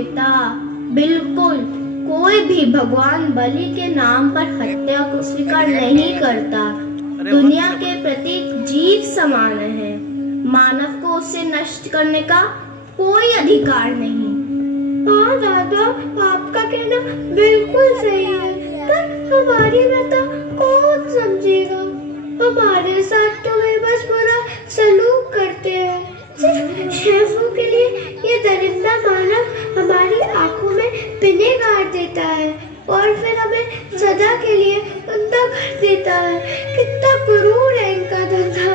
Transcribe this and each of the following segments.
बेटा, बिल्कुल कोई भी भगवान बलि के नाम पर हत्या को स्वीकार नहीं करता। दुनिया के प्रत्येक जीव समान है, मानव को उसे नष्ट करने का कोई अधिकार नहीं। हाँ दादा, आपका कहना बिल्कुल सही है, पर हमारी बेटा कौन समझेगा? हमारे साथ तो वे बस बुरा सलूक करते हैं। सिर्फ शेफों के लिए ये दरिंदा मानव हमारी आंखों में पिने गाड़ देता है और फिर हमें सदा के लिए अंधा कर देता है। कितना क्रूर है इनका धंधा।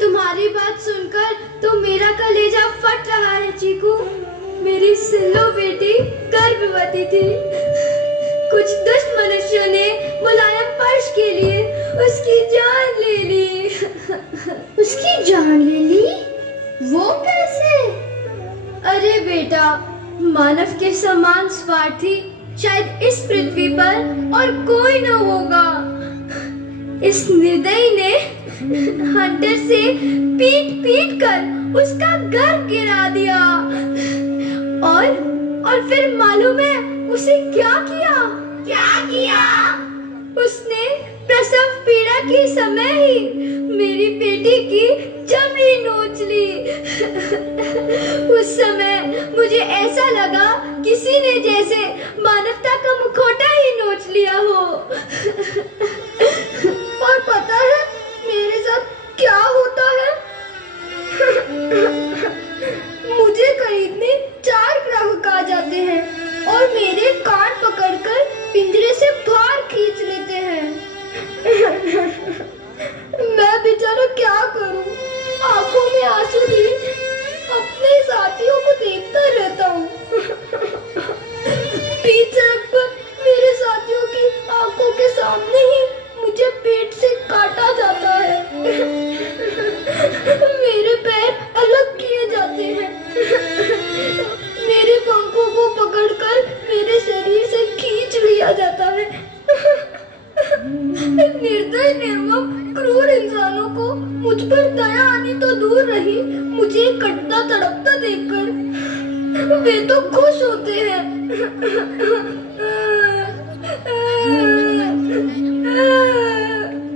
तुम्हारी बात सुनकर तो मेरा कलेजा फट रहा है चीकू। मेरी सिल्लो बेटी गर्भवती थी। कुछ दुष्ट मनुष्यों ने मुलायम पर्श के लिए उसकी जान ले ली। उसकी जान ले ली? वो कैसे? अरे बेटा, मानव के समान स्वार्थी शायद इस पृथ्वी पर और कोई न होगा। इस निर्दयी ने हंटर से पीट पीट कर उसका गर्भ गिरा दिया और फिर मालूम है उसे क्या किया? क्या किया? उसने प्रसव पीड़ा के समय ही मेरी बेटी की चमड़ी नोच ली। उस समय मुझे ऐसा लगा किसी ने जैसे मानवता का मुखौटा ही नोच लिया हो। और पता है मेरे साथ क्या होता है? मुझे खरीदने 4 ग्राहक आ जाते हैं और मेरे कान पकड़कर पिंजरे से बाहर खींच लेते हैं। मैं बेचारा क्या करूं? आंखों में आंसू लिए अपने साथियों को देखता रहता हूं। बीच सड़क पर मेरे साथियों की आंखों के सामने ही मुझे पेट से काटा जाता है। मेरे पैर अलग किए जाते हैं। मेरे पंखों को पकड़कर मेरे शरीर से खींच लिया जाता है। निर्दय, निर्मम, क्रूर इंसानों को मुझ पर दया आनी तो दूर रही, मुझे कटता तड़पता देखकर वे तो खुश होते हैं।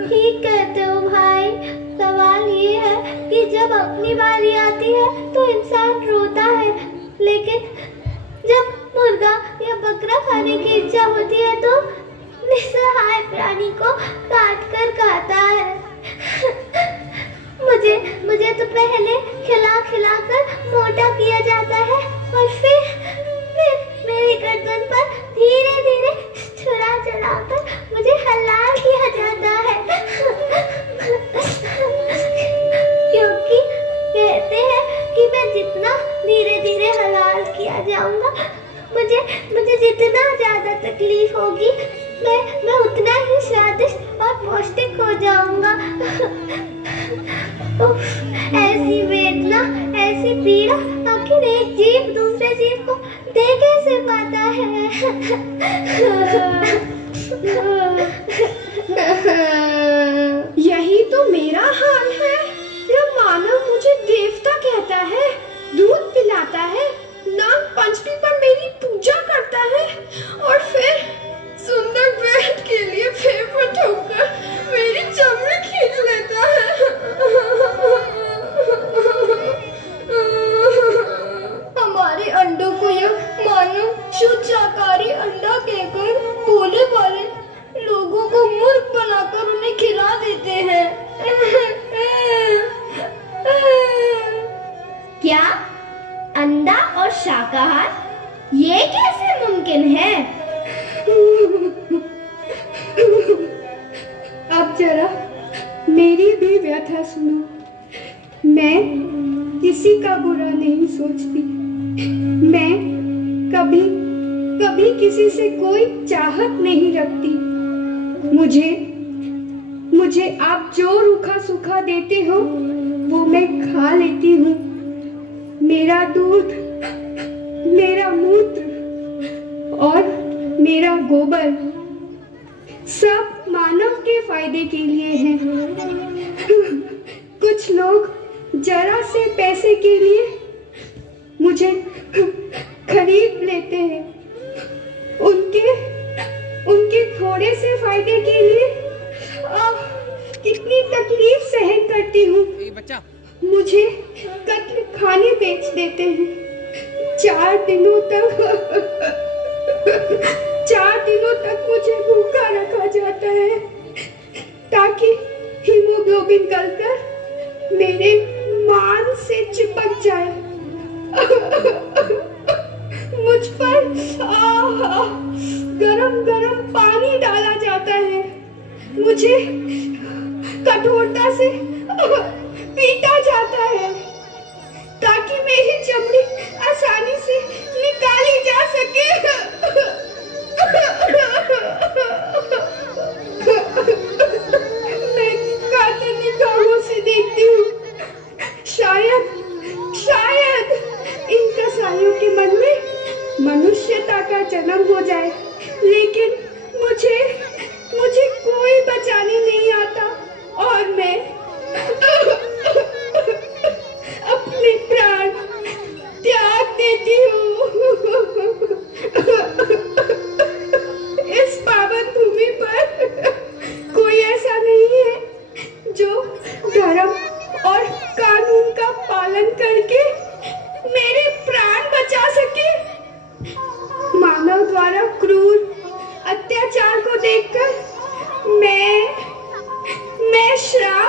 ठीक कहते हो भाई। सवाल ये है कि जब अपनी बारी आती है तो इंसान रोता है, लेकिन जब मुर्गा या बकरा खाने की इच्छा होती है तो निसहाय प्राणी को काट कर खाता है। मुझे तो पहले खिला खिला कर मोटा किया जाता है और फिर मेरी गर्दन पर धीरे धीरे छुरा चलाकर मुझे हलाल किया जाता है। क्योंकि कहते हैं कि मैं जितना धीरे धीरे हलाल किया जाऊंगा, मुझे जितना ज्यादा तकलीफ होगी, मैं उतना ही स्वादिष्ट और पौष्टिक हो जाऊंगा। ऐसी वेदना, ऐसी पीड़ा आखिर एक जीव दूसरे जीव को दे कैसे पाता है? यही तो मेरा हाल है। यह मानव मुझे देवता कहता है, दूध पिलाता है, नाग पंचमी पर मेरी पूजा करता है और फिर सुंदर पेट के लिए फेफड़ ठोकर मेरी चमड़ी खींच लेता है। हमारे अंडों को यह मानव शुद्ध शाकाहारी अंडा कहकर भोले भाले लोगों को मूर्ख बनाकर उन्हें खिला देते हैं। क्या अंडा और शाकाहार, ये कैसे मुमकिन है? अब जरा मेरी भी व्यथा सुनो। मैं किसी का बुरा नहीं सोचती। मैं कभी किसी से कोई चाहत नहीं रखती। मुझे आप जो रूखा सूखा देते हो वो मैं खा लेती हूँ। मेरा दूध, मेरा मूत्र और मेरा गोबर सब मानव के फायदे के लिए हैं। कुछ लोग जरा से पैसे के लिए मुझे करती हूँ। मुझे कत्ल खाने बेच देते हैं। 4 दिनों तक मुझे भूखा रखा जाता है ताकि हीमोग्लोबिन गलकर मेरे मांस से चिपक जाए। मुझ पर गरम पानी डाला जाता है। मुझे कठोरता से पीटा जाता है ताकि मेरी चमड़ी आसानी से निकाली जा सके। मैं कातिल निगाहों से देखती हूँ। शायद इन कसाइयों के मन में मनुष्यता का जन्म हो जाए, लेकिन मुझे कोई बचाने नहीं आता और मैं अपने प्राण त्याग देती हूँ। इस पावन भूमि पर कोई ऐसा नहीं है जो धर्म और कानून का पालन करके मेरे प्राण बचा सके। मानव द्वारा क्रूर अत्याचार को देखकर मैं श्राप